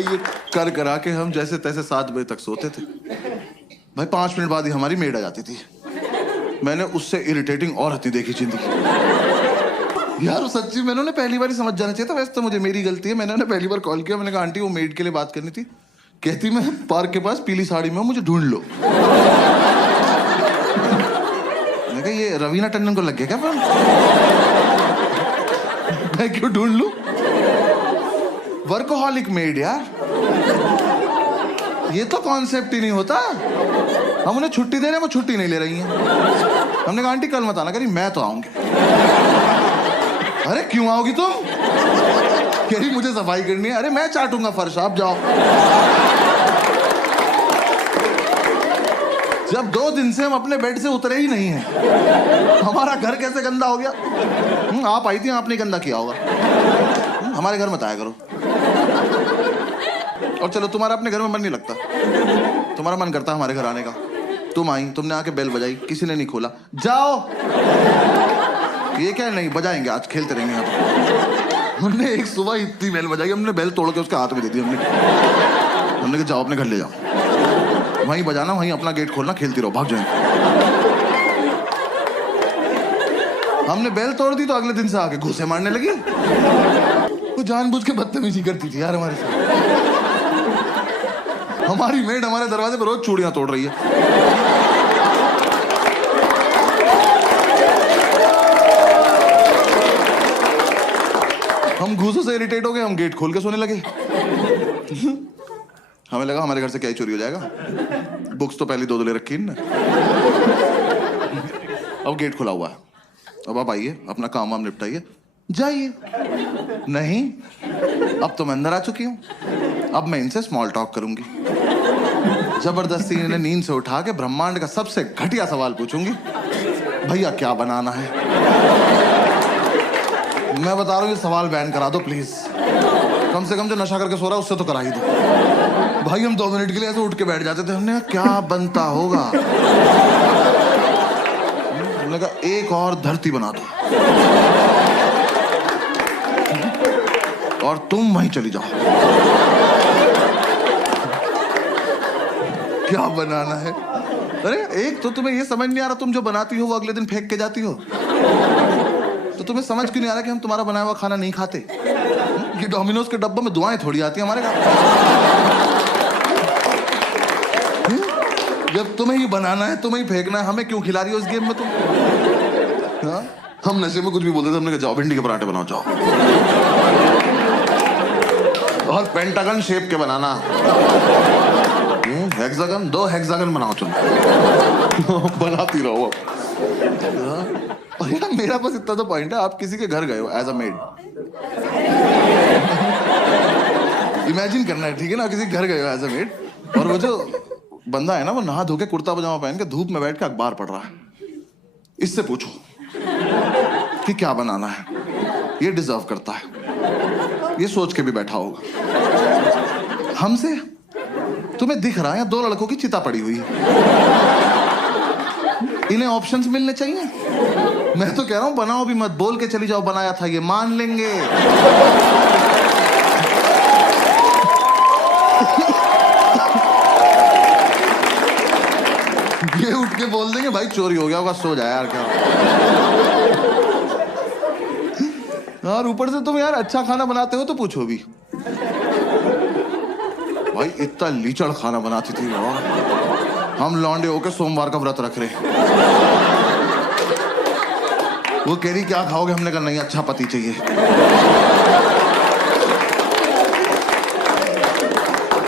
भाई ये कर करा के हम जैसे तैसे 7 बजे तक सोते थे भाई। 5 मिनट बाद ही हमारी मेड आ जाती थी। मैंने उससे इरिटेटिंग और हती देखी जिंदगी यार। सच्ची मैंने उन्हें पहली बार ही समझ जाना चाहिए था। वैसे तो मुझे मेरी गलती है, मैंने उन्हें पहली बार कॉल किया। मैंने कहा आंटी वो मेड के लिए बात करनी थी। कहती मैं पार्क के पास पीली साड़ी में हूं, मुझे ढूंढ लो। मैं कहा ये रवीना टंडन को लग गया क्या फोन? मैं क्यों ढूंढ लूं? वर्कोहॉलिक मेड यार, ये तो कॉन्सेप्ट ही नहीं होता। हम उन्हें छुट्टी दे रहे हैं, वो छुट्टी नहीं ले रही हैं। हमने कहा आंटी कल मत आना। कह रही मैं तो आऊंगी। अरे क्यों आओगी तुम? कह रही मुझे सफाई करनी है। अरे मैं चाटूंगा फर्श, आप जाओ। जब 2 दिन से हम अपने बेड से उतरे ही नहीं हैं, हमारा घर कैसे गंदा हो गया? आप आई थी, आपने गंदा किया होगा। हमारे घर मत आया करो। और चलो तुम्हारा अपने घर में मन नहीं लगता, तुम्हारा मन करता है हमारे घर आने का। तुम आई, तुमने आके बेल बजाई, किसी ने नहीं खोला। जाओ। ये क्या नहीं बजाएंगे, आज खेलते रहेंगे यहाँ पर। हमने एक सुबह इतनी बेल बजाई, हमने बेल तोड़ के उसके हाथ में दे दी। हमने कहा जाओ अपने घर ले जाओ, वहीं बजाना, वहीं अपना गेट खोलना, खेलती रहो, भाग जाएंगे। हमने बेल तोड़ दी तो अगले दिन से आके घूंसे मारने लगी। वो जानबूझ के बदतमीजी करती थी यार हमारे साथ। हमारी मेड हमारे दरवाजे पर रोज चूड़ियां तोड़ रही है। हम घूसों से इरिटेट हो गए, हम गेट खोल के सोने लगे। हमें लगा हमारे घर से क्या ही चोरी हो जाएगा। बुक्स तो पहले 2 ले रखी है ना। अब गेट खुला हुआ है, अब आप आइए, अपना काम वाम निपटाइए, जाइए। नहीं, अब तो मैं अंदर आ चुकी हूँ, अब मैं इनसे स्मॉल टॉक करूंगी। जबरदस्ती इन्हें नींद से उठा के ब्रह्मांड का सबसे घटिया सवाल पूछूंगी, भैया क्या बनाना है? मैं बता रहा हूँ ये सवाल बैन करा दो प्लीज। कम से कम जो नशा करके सो रहा है उससे तो करा ही दो। भाई हम 2 मिनट के लिए ऐसे उठ के बैठ जाते थे। हमने कहा क्या बनता होगा? हमने कहा एक और धरती बना दो और तुम वहीं चली जाओ। क्या बनाना है? अरे एक तो तुम्हें ये समझ नहीं आ रहा, तुम जो बनाती हो वो अगले दिन फेंक के जाती हो। तो तुम्हें समझ क्यों नहीं आ रहा कि हम तुम्हारा बनाया हुआ खाना नहीं खाते? ये डोमिनोज के डब्बों में दुआएं थोड़ी आती हैं हमारे घर। जब तुम्हें ही बनाना है, तुम्हें ही फेंकना है, हमें क्यों खिला रही हो इस गेम में तुम? हाँ? हम नशे में कुछ भी बोलते थे। हमने कहा जाओ भिंडी के पराठे बनाओ, जाओ। और पेंटागन शेप के बनाना, हेक्सागन, 2 हेक्सागन बनाओ तुम। बनाती रहो। और यार मेरा बस इतना तो पॉइंट है, आप किसी के घर गए हो एज अ मेड, इमेजिन करना है, ठीक है ना? किसी के घर गए हो एज अ मेड, और वो जो बंदा है ना, वो नहा धो के कुर्ता पजामा पहन के धूप में बैठ के अखबार पढ़ रहा है। इससे पूछो कि क्या बनाना है, ये डिजर्व करता है, ये सोच के भी बैठा होगा। हमसे तुम्हें दिख रहा है 2 लड़कों की चिता पड़ी हुई है, इन्हें ऑप्शंस मिलने चाहिए। मैं तो कह रहा हूं बनाओ भी मत, बोल के चली जाओ बनाया था, ये मान लेंगे। ये उठ के बोल देंगे भाई चोरी हो गया होगा, सो जाए यार। क्या यार ऊपर से तुम यार अच्छा खाना बनाते हो तो पूछो भी। भाई इतना लीचड़ खाना बनाती थी वो। हम लौंडे होके सोमवार का व्रत रख रहे। वो कह रही क्या खाओगे? हमने कहा नहीं, अच्छा पति चाहिए।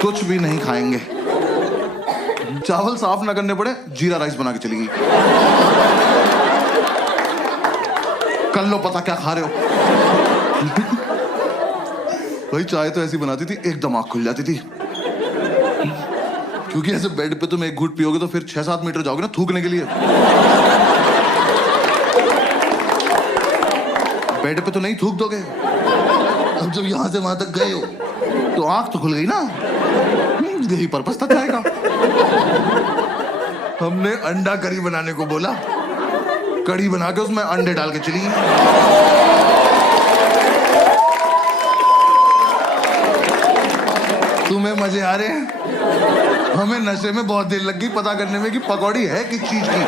कुछ भी नहीं खाएंगे, चावल साफ ना करने पड़े, जीरा राइस बना के चली गई। कर लो पता क्या खा रहे हो। भाई चाय तो ऐसी बनाती थी एकदम आंख खुल जाती थी, क्योंकि ऐसे बेड पे तुम एक घूंट पियोगे तो फिर 6-7 मीटर जाओगे ना थूकने के लिए। बेड पे तो नहीं थूक दोगे। अब जब यहां से वहां तक गए हो तो आंख तो खुल गई ना, यही पर्पस तक जाएगा। हमने अंडा करी बनाने को बोला, कड़ी बना के उसमें अंडे डाल के चली। तुम्हें मजे आ रहे हैं, हमें नशे में बहुत देर लग गई पता करने में कि पकौड़ी है किस चीज की।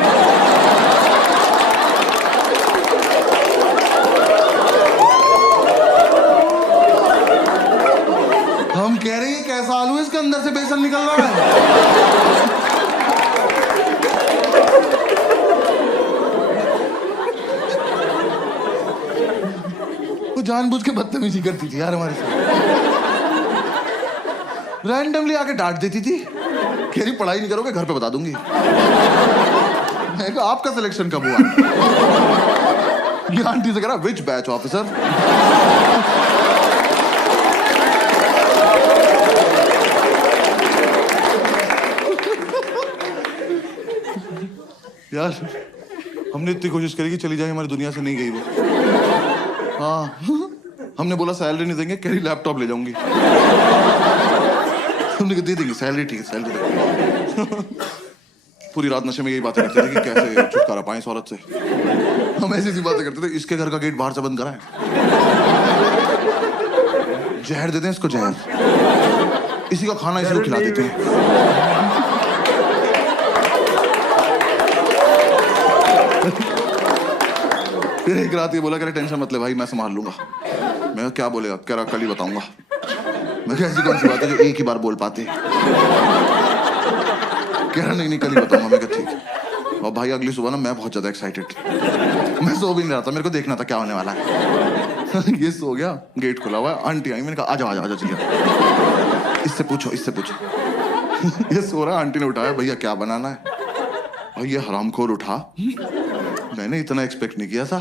हम कह रहे हैं कैसा आलू है, इसके अंदर से बेसन निकल रहा है। वो जानबूझ के बदतमीजी करती थी यार हमारे साथ, रैंडमली आके डांट देती थी, कह रही पढ़ाई नहीं करोगे घर पे बता दूंगी। मैं कहा आपका सिलेक्शन कब हुआ? ये आंटी से कह रहा विच बैच ऑफिसर। यार हमने इतनी कोशिश करी कि चली जाए, हमारी दुनिया से नहीं गई वो। हाँ हमने बोला सैलरी नहीं देंगे, कह रही लैपटॉप ले जाऊंगी। हमने कहा दे देंगे सैलरी, ठीक है सैलरी। पूरी रात नशे में यही बातें करते थे कि कैसे छुटकारा पाएं इस औरत से। हम ऐसी बातें करते थे, इसके घर का गेट बाहर से बंद कराएं, जहर देते हैं इसको, जहर, इसी का खाना इसी को खिला देते हैं। फिर एक रात ये बोला, कह रहा टेंशन मत ले भाई मैं संभाल लूंगा। मैं कहा क्या बोलेगा? कह रहा कल ही बताऊंगा। मैं कहा ऐसी कौन सी बात है जो एक ही बार बोल पाते? कह रहा नहीं कल ही बताऊंगा। मैं कहा ठीक। और भाई अगली सुबह ना मैं बहुत ज्यादा एक्साइटेड, मैं सो भी नहीं रहा था, मेरे को देखना था क्या होने वाला है। ये सो गया, गेट खुला हुआ है, आंटी आई, मैंने कहा आजा आजा आजा चलिए, इससे पूछो इससे पूछो। ये सो रहा, आंटी ने उठाया, भैया क्या बनाना है? भाई ये हरामखोर उठा, मैंने इतना एक्सपेक्ट नहीं किया था।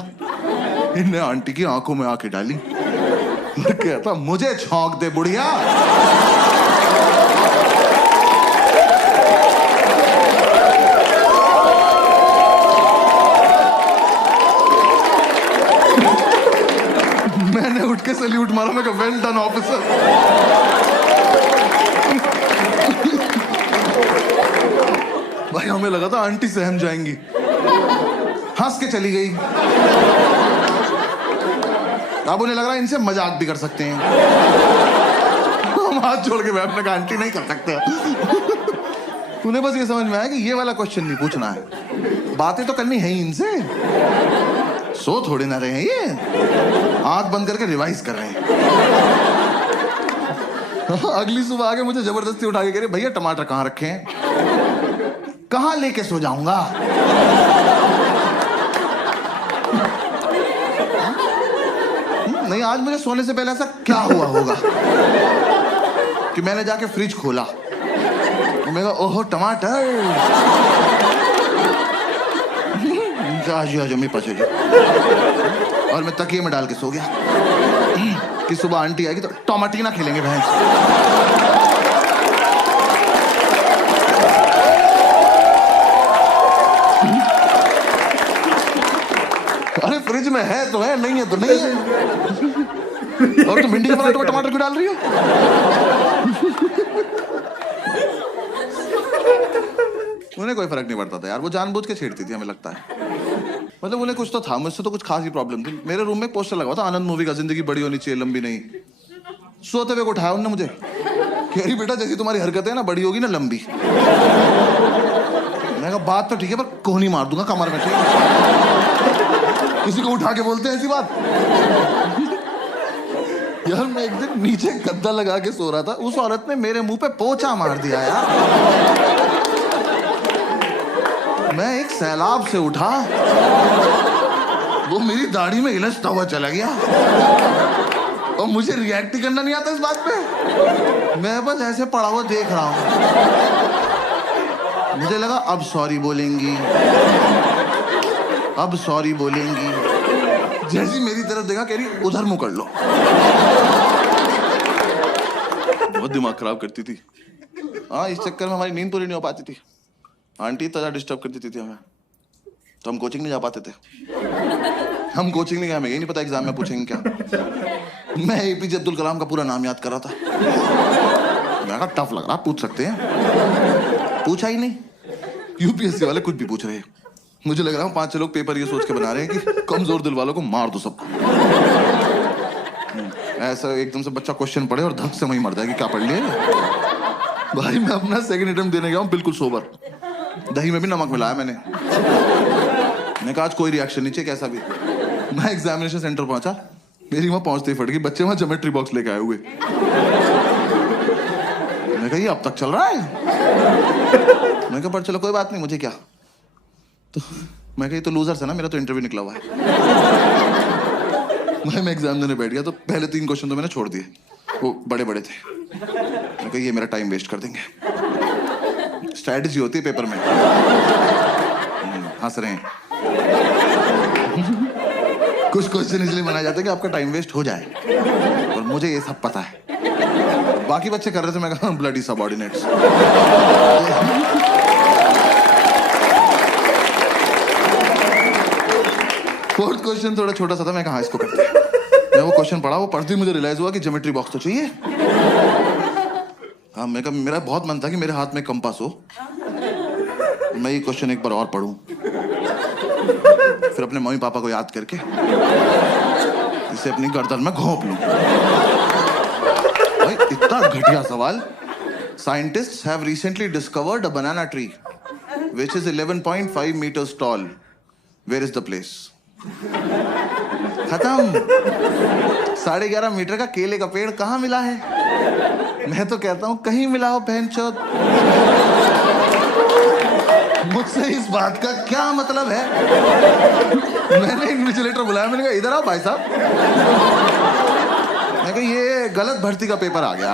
इनने आंटी की आंखों में आंखें डाली और कहता मुझे छौंक दे बुढ़िया। मैंने उठ के सैल्यूट मारा, मैं कहा वेल डन ऑफिसर। भाई हमें लगा था आंटी सहम जाएंगी, हंस के चली गई। अब उन्हें लग रहा है इनसे मजाक भी कर सकते हैं। हम हाथ जोड़ के बैठने का आंटी नहीं कर सकते। उन्हें बस ये समझ में आया कि ये वाला क्वेश्चन नहीं पूछना है, बातें तो करनी है ही इनसे। सो थोड़े ना रहे हैं ये, आंख बंद करके रिवाइज कर रहे हैं। अगली सुबह आके मुझे जबरदस्ती उठा के कह रहे भैया टमाटर कहाँ रखे हैं? कहाँ लेके सो जाऊंगा? नहीं आज मुझे सोने से पहले ऐसा क्या हुआ होगा कि मैंने जाके फ्रिज खोला, मैं कहा ओहो टमाटर, और मैं तकिए में डाल के सो गया कि सुबह आंटी आएगी तो टमाटीना खेलेंगे भैंस। अरे फ्रिज में है तो है, नहीं है तो नहीं है। और तुम भिंडी के पराठे में टमाटर क्यों डाल रही हो? उन्हें कोई फर्क नहीं पड़ता था यार, वो जानबूझ के छेड़ती थी हमें लगता है। मतलब उन्हें कुछ तो था, मुझसे तो कुछ खास ही प्रॉब्लम थी। मेरे रूम में एक पोस्टर लगा हुआ था आनंद मूवी का, जिंदगी बड़ी होनी चाहिए लंबी नहीं। सोते हुए को उठाया उन्होंने मुझे, कह रही बेटा जैसी तुम्हारी हरकत है ना बड़ी होगी ना लंबी। मैंने कहा बात तो ठीक है पर कोहनी मार दूंगा कमर में। किसी को उठा के बोलते हैं ऐसी बात? यार मैं एक दिन नीचे गद्दा लगा के सो रहा था, उस औरत ने मेरे मुंह पे पोंछा मार दिया यार। मैं एक सैलाब से उठा, वो मेरी दाढ़ी में इलझता हुआ चला गया और मुझे रिएक्ट करना नहीं आता इस बात पे। मैं बस ऐसे पड़ा हुआ देख रहा हूं। मुझे लगा अब सॉरी बोलेंगी, अब सॉरी बोलेंगी। जैसी मेरी तरफ देखा कह रही उधर मुंह कर लो। बहुत दिमाग खराब करती थी। हाँ इस चक्कर में हमारी नींद पूरी नहीं हो पाती थी। आंटी इतना डिस्टर्ब कर देती थी हमें, तो हम कोचिंग नहीं जा पाते थे। हम कोचिंग नहीं गए, हमें यही नहीं पता एग्जाम में पूछेंगे क्या। मैं एपीजे अब्दुल कलाम का पूरा नाम याद कर रहा था। मैं कहा टफ लग रहा, पूछ सकते हैं। पूछा ही नहीं। यूपीएससी वाले कुछ भी पूछ रहे हैं। मुझे लग रहा है 5-6 लोग पेपर ये सोच के बना रहे हैं कि कमजोर दिल वालों को मार दो सबको। ऐसा एकदम से बच्चा क्वेश्चन पढ़े और धक से वहीं मर जाएगी, क्या पढ़ लिया? भाई मैं अपना सेकंड अटेम्प्ट देने गया हूँ बिल्कुल सोबर, दही में भी नमक मिलाया मैंने कहा आज कोई रिएक्शन नहीं चाहिए कैसा भी। मैं एग्जामिनेशन सेंटर पहुंचा, मेरी वहां पहुंचते ही फट गई, बच्चे वहां ज्योमेट्री बॉक्स लेके आए हुए। मैं कहा ये अब तक चल रहा है? मैं कहा पर चलो कोई बात नहीं, मुझे क्या। तो मैं कहा ये तो लूजर्स है ना, मेरा तो इंटरव्यू निकला हुआ है। मैं एग्जाम देने बैठ गया तो पहले 3 क्वेश्चन तो मैंने छोड़ दिए, वो बड़े बड़े थे। मैं कहा ये मेरा टाइम वेस्ट कर देंगे। स्ट्रैटेजी होती है पेपर में। हंस रहे हैं। कुछ क्वेश्चन इसलिए बनाए जाते हैं कि आपका टाइम वेस्ट हो जाए, और मुझे ये सब पता है। बाकी बच्चे कर रहे थे, मैं कहा ब्लडी सबऑर्डिनेट्स। फोर्थ क्वेश्चन थोड़ा छोटा सा था, मैं कहा इसको करते हैं। मैं वो क्वेश्चन पढ़ा, वो पढ़ते ही मुझे रियलाइज हुआ कि ज्योमेट्री बॉक्स तो चाहिए। हाँ, मैं कहा मेरा बहुत मन था कि मेरे हाथ में कंपास हो, मैं ये क्वेश्चन एक बार और पढ़ूं, फिर अपने मम्मी पापा को याद करके इसे अपनी गर्दन में घोंप लूं। भाई इतना घटिया सवाल। Scientists have recently discovered a banana tree which is 11.5 meters tall. Where is the place? खत्म। 11.5 मीटर का केले का पेड़ कहाँ मिला है? मैं तो कहता हूँ कहीं मिला हो बहनचोद। मुझसे इस बात का क्या मतलब है? मैंने इन्विजिलेटर बुलाया, मैंने कहा इधर आओ भाई साहब। मैं कहा ये गलत भर्ती का पेपर आ गया,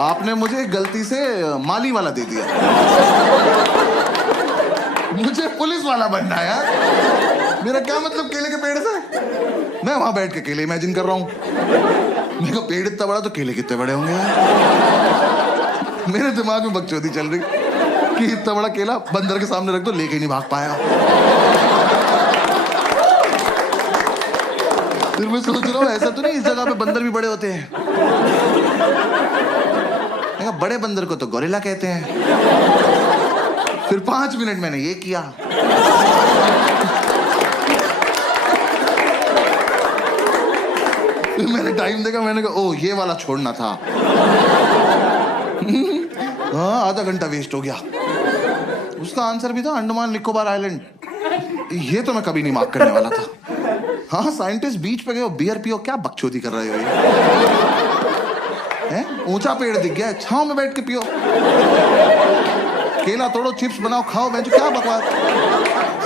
आपने मुझे गलती से माली वाला दे दिया, मुझे पुलिस वाला बनना है यार। मेरा क्या मतलब केले के पेड़ से? मैं वहां बैठ के केले इमेजिन कर रहा हूं। मेरे को पेड़ इतना बड़ा तो केले कितने बड़े होंगे यार। मेरे दिमाग में बकचोदी चल रही कि इतना बड़ा केला बंदर के सामने रख दो, लेके नहीं भाग पाया। फिर मैं सोच रहा हूँ ऐसा तो नहीं इस जगह पे बंदर भी बड़े होते हैं? बड़े बंदर को तो गोरिल्ला कहते हैं। फिर 5 मिनट मैंने ये किया। फिर मैंने टाइम देखा, मैंने कहा ओ ये वाला छोड़ना था। हाँ, आधा घंटा वेस्ट हो गया। उसका आंसर भी था अंडमान निकोबार आइलैंड। ये तो मैं कभी नहीं मार्क करने वाला था। हाँ, साइंटिस्ट बीच पे गए हो, बियर पियो, क्या बकचोदी कर रहे हो ये? ऊंचा पेड़ दिख गया, छांव में बैठ के पियो। केला तोड़ो, चिप्स बनाओ, खाओ। मैं क्या बकवास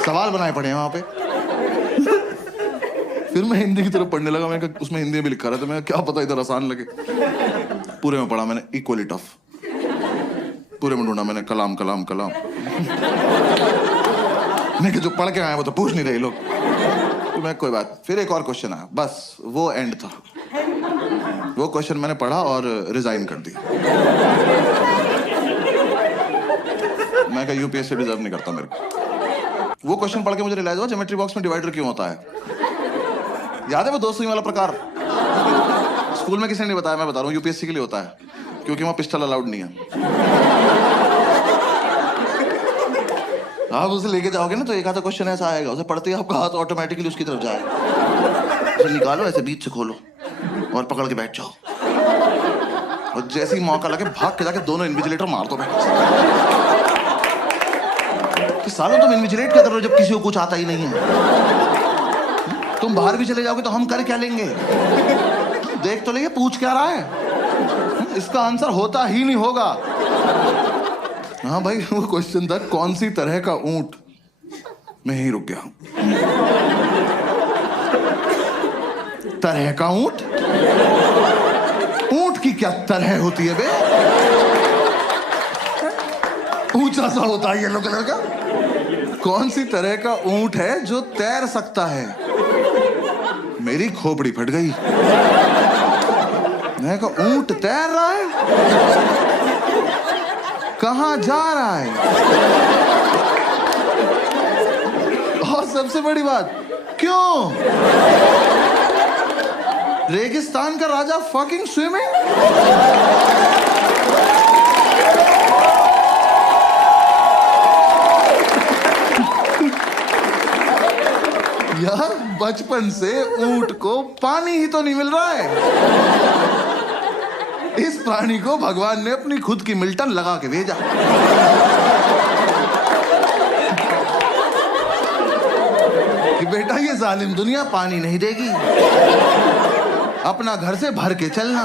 सवाल बनाए पड़े हैं वहां पे। फिर मैं हिंदी की तरफ पढ़ने लगा, मैं उसमें हिंदी में भी लिखा रहा था, मैं क्या पता इधर आसान लगे। पूरे में पढ़ा मैंने इक्वली टफ, पूरे में ढूंढा मैंने कलाम कलाम कलाम। नहीं कि जो पढ़ के आए वो तो पूछ नहीं रहे लोग। तो मैं कोई बात, फिर एक और क्वेश्चन आया, बस वो एंड था। वो क्वेश्चन मैंने पढ़ा और रिजाइन कर दिया। मैं कहा यूपीएससी डिजर्व नहीं करता मेरे को। वो क्वेश्चन पढ़ के मुझे रियलाइज हुआ ज्योमेट्री बॉक्स में डिवाइडर क्यों होता है। याद है वो 2 सुई वाला प्रकार? स्कूल में किसी ने नहीं बताया, मैं बता रहा हूँ, यूपीएससी के लिए होता है, क्योंकि वहां पिस्टल अलाउड नहीं है। आप उसे लेके जाओगे ना तो एक आधा क्वेश्चन ऐसा आएगा, उसे पढ़ते ही आपका हाथ ऑटोमेटिकली उसकी तरफ जाएगा। उसे निकालो, ऐसे बीच से खोलो और पकड़ के बैठ जाओ, और जैसे ही मौका लगे भाग के जाके दोनों इन्विजिलेटर मार दो। कि सालों तुम इन्विजिलेट क्या कर रहे हो जब किसी को कुछ आता ही नहीं है? तुम बाहर भी चले जाओगे तो हम कर क्या लेंगे? देख तो लेंगे पूछ क्या रहा है, इसका आंसर होता ही नहीं होगा। हाँ भाई, वो क्वेश्चन था कौन सी तरह का ऊंट। मैं यहीं रुक गया। तरह का ऊंट? ऊंट की क्या तरह होती है बे? ऊंचा सा होता है येलो कलर का। कौन सी तरह का ऊंट है जो तैर सकता है? मेरी खोपड़ी फट गई। मैं कहा ऊंट तैर रहा है? कहां जा रहा है? और सबसे बड़ी बात, क्यों? रेगिस्तान का राजा फकिंग स्विमिंग? यार बचपन से ऊंट को पानी ही तो नहीं मिल रहा है। इस प्राणी को भगवान ने अपनी खुद की मिल्टन लगा के भेजा। कि बेटा ये जालिम दुनिया पानी नहीं देगी, अपना घर से भर के चलना।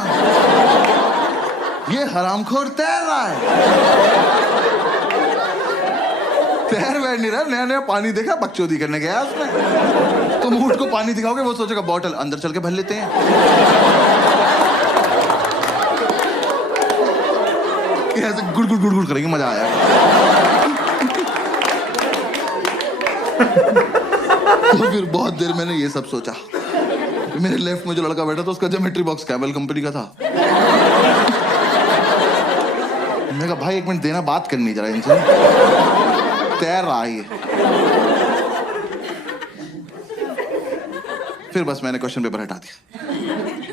ये हरामखोर तैर रहा है, तैर बैठ नहीं रहा, नया नया पानी देखा, बकचोदी करने गया उसने। तुम ऊंट को पानी दिखाओगे, वो सोचेगा बॉटल अंदर चल के भर लेते हैं। ऐसे गुड़ गुड़ गुड़ गुड़ करेंगे, मजा आया। तो फिर बहुत देर मैंने ये सब सोचा। मेरे लेफ्ट में जो लड़का बैठा था उसका ज्योमेट्री बॉक्स कैमल कंपनी का था। मैंने कहा भाई 1 मिनट देना, बात करनी जरा इनसे। तैर रहा है ये। फिर बस मैंने क्वेश्चन पेपर हटा दिया।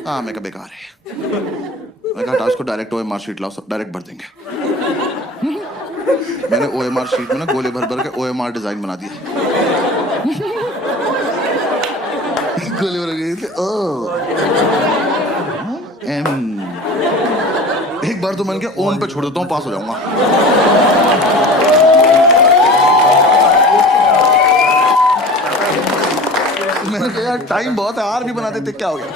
हाँ, मैं कहा बेकार है। मैं कहा उसको डायरेक्ट OMR शीट लाओ, सब डायरेक्ट भर देंगे। मैंने OMR शीट में ना गोले भर भर के OMR डिजाइन बना दिया। गोले भर के ओ M। एक बार तो मन के ओम पे छोड़ देता हूँ, पास हो जाऊंगा। मैंने कहा यार टाइम बहुत है, आर भी बना देते, क्या हो गया।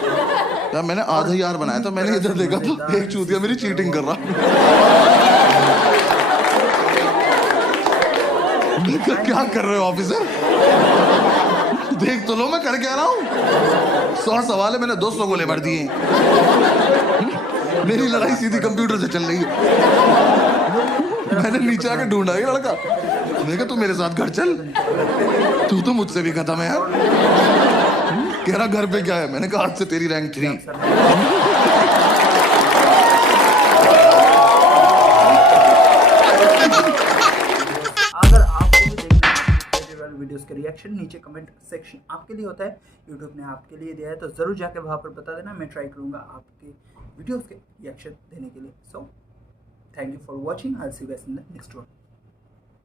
यार मैंने आधा ही आर बनाया था। मैंने इधर देखा तो एक चूतिया मेरी चीटिंग कर रहा। क्या कर रहे हो ऑफिसर, देख तो लो मैं कर क्या रहा हूँ। 100 सवाल है, मैंने 200 गोले भर दिए। मेरी लड़ाई सीधी कंप्यूटर से चल रही है। मैंने नीचे आके ढूंढा ये लड़का। मैंने कहा तू मेरे साथ घर चल, तू तो मुझसे भी खत्म है यार। कह रहा घर पे क्या है। मैंने कहा आज से तेरी रैंक 3। अगर आपको भी देखना है वीडियोस के रिएक्शन, नीचे कमेंट सेक्शन आपके लिए होता है, यूट्यूब ने आपके लिए दिया है, तो ज़रूर जाके वहाँ पर बता देना। मैं ट्राई करूँगा आपके वीडियोस के रिएक्शन देने के लिए। So thank you for watching, I will see you guys in the next one.